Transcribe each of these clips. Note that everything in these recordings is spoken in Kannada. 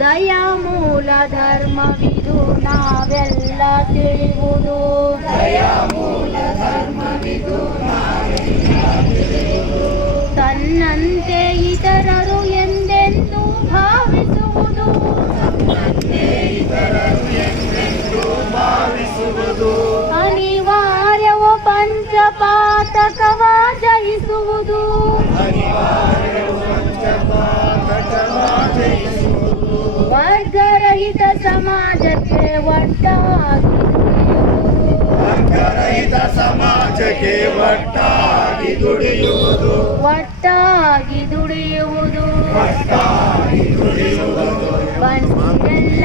ದಯ ಮೂಲ ಧರ್ಮವಿದು ನಾವೆಲ್ಲ ತಿಳಿಯುವುದು ತನ್ನಂತೆ ಇತರರು ಸಮಾಜಕ್ಕೆ ಒಟ್ಟಾಗಿ ಸಮಾಜಕ್ಕೆ ಒಟ್ಟಾಗಿ ದುಡಿಯುವುದು. ಒಟ್ಟಾಗಿ ದುಡಿಯುವುದು. ಬನ್ನಿರೆಲ್ಲ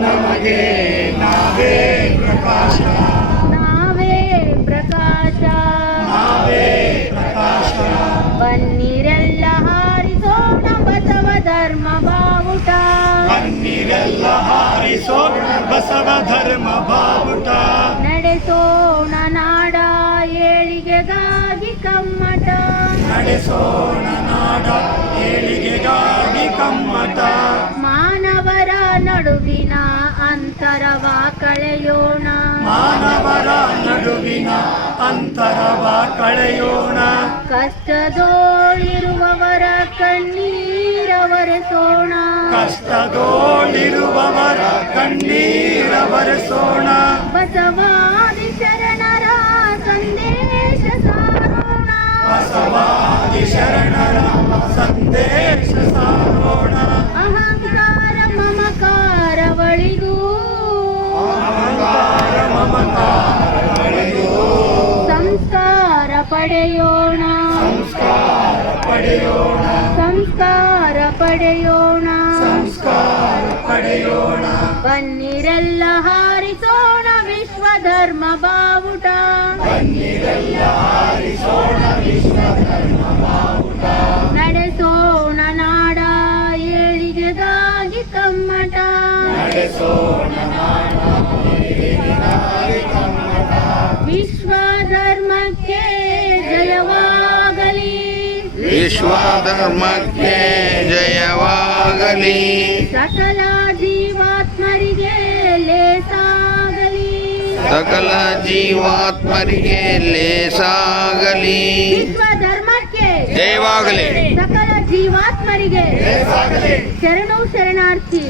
ನಮಗೆ ನಾವೇ ಪ್ರಕಾಶ. ನಾವೇ ಪ್ರಕಾಶ. ನಾವೇ ಪ್ರಕಾಶ. ಬನ್ನಿರೆಲ್ಲ ಹಾರಿಸೋಣ ಬಸವ ಧರ್ಮ ಬಾವುಟ. ಬನ್ನಿರೆಲ್ಲ ಹಾರಿಸೋಣ ಬಸವ ಧರ್ಮ ಬಾವುಟ. ನಡೆಸೋಣ ನಾಡ ಏಳಿಗೆಗಾಗಿ ಕಮ್ಮಟ. ನಡೆಸೋಣ ನಾಡ ಏಳಿಗೆಗಾಗಿ ಕಮ್ಮಟ. ನಡುವಿನ ಅಂತರವ ಕಳೆಯೋಣ. ಮಾನವರ ನಡುವಿನ ಅಂತರವ ಕಳೆಯೋಣ. ಕಷ್ಟದೋಳಿರುವವರ ಕಣ್ಣೀರವರೆಸೋಣ. ಕಷ್ಟದೋಳಿರುವವರ ಕಣ್ಣೀರ ಪಡೆಯೋಣ. ಸಂಸ್ಕಾರ ಪಡೆಯೋಣ. ಸಂಸ್ಕಾರ ಪಡೆಯೋಣ ಸಂಸ್ಕಾರ ಪಡೆಯೋಣ ಬನ್ನಿರೆಲ್ಲ ಹಾರಿಸೋಣ ವಿಶ್ವ ಧರ್ಮ ಬಾವುಟ. ನಡೆಸೋಣ ನಾಡ ಏಳಿಗೆಗಾಗಿ ಕಮ್ಮಟ. ವಿಶ್ವ ವಿಶ್ವ ಧರ್ಮಕ್ಕೆ ಜಯವಾಗಲಿ ಸಕಲ ಜೀವಾತ್ಮರಿಗೆ ಲೇಸಾಗಲಿ ಸಕಲ ಜೀವಾತ್ಮರಿಗೆ ಲೇಸಾಗಲಿ ವಿಶ್ವ ಧರ್ಮಕ್ಕೆ ಜಯವಾಗಲಿ ಸಕಲ ಜೀವಾತ್ಮರಿಗೆ ಶರಣು ಶರಣಾರ್ಥಿ